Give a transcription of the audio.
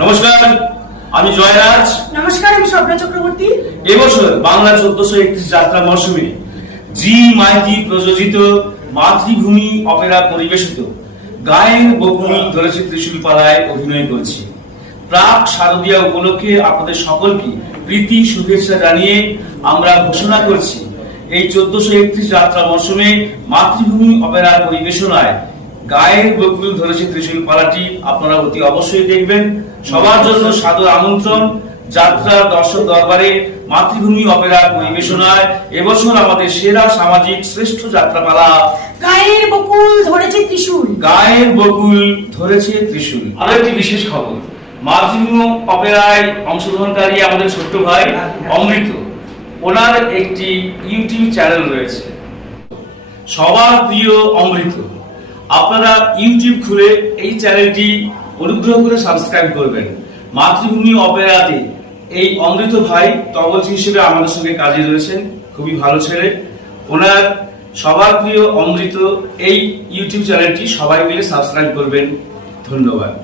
নমস্কার, আমি জয়রাজ। নমস্কার, আমি স্বপ্না চক্রবর্তী। এবছর বাংলা 1431 যাত্রা মরশুমে জি মাইতি প্রযোজিত মাতৃভূমি অপেরা পরিবেশিত গায়ের বকুল ধরেছে ত্রিশূল পালায় অভিনয় করছি। প্রাক শারদীয়া উপলক্ষে আপনাদের সকলকে প্রীতি শুভেচ্ছা জানিয়ে আমরা ঘোষণা করছি, এই 1431 যাত্রা মরশুমে মাতৃভূমি অপেরার পরিবেশনায় গায়ের বকুল ধরেছে ত্রিশূল পালাটি আপনারা অতি অবশ্যই দেখবেন। সবার জন্য সাদর আমন্ত্রণ। যাত্রার দর্শক দরবারে মাতৃভূমি অপেরার পরিবেশনায় এবছর আমাদের সেরা সামাজিক শ্রেষ্ঠ যাত্রাপালা গায়ের বকুল ধরেছে ত্রিশূল। গায়ের বকুল ধরেছে ত্রিশূল। আরো একটি বিশেষ খবর, মাতৃভূমি অপেরায় অংশগ্রহণকারী আমাদের ছোট্ট ভাই অমৃত, ওনার একটি ইউটিউব চ্যানেল রয়েছে, সবার প্রিয় অমৃত। আপনারা ইউটিউব খুলে এই চ্যানেলটি অনুগ্রহ করে সাবস্ক্রাইব করবেন। মাতৃভূমি অপেরাতে এই অমৃত ভাই তবলচি হিসেবে আমাদের সঙ্গে কাজে রয়েছেন, খুবই ভালো ছেলে। ওনার সবার প্রিয় অমৃত এই ইউটিউব চ্যানেলটি সবাই মিলে সাবস্ক্রাইব করবেন। ধন্যবাদ।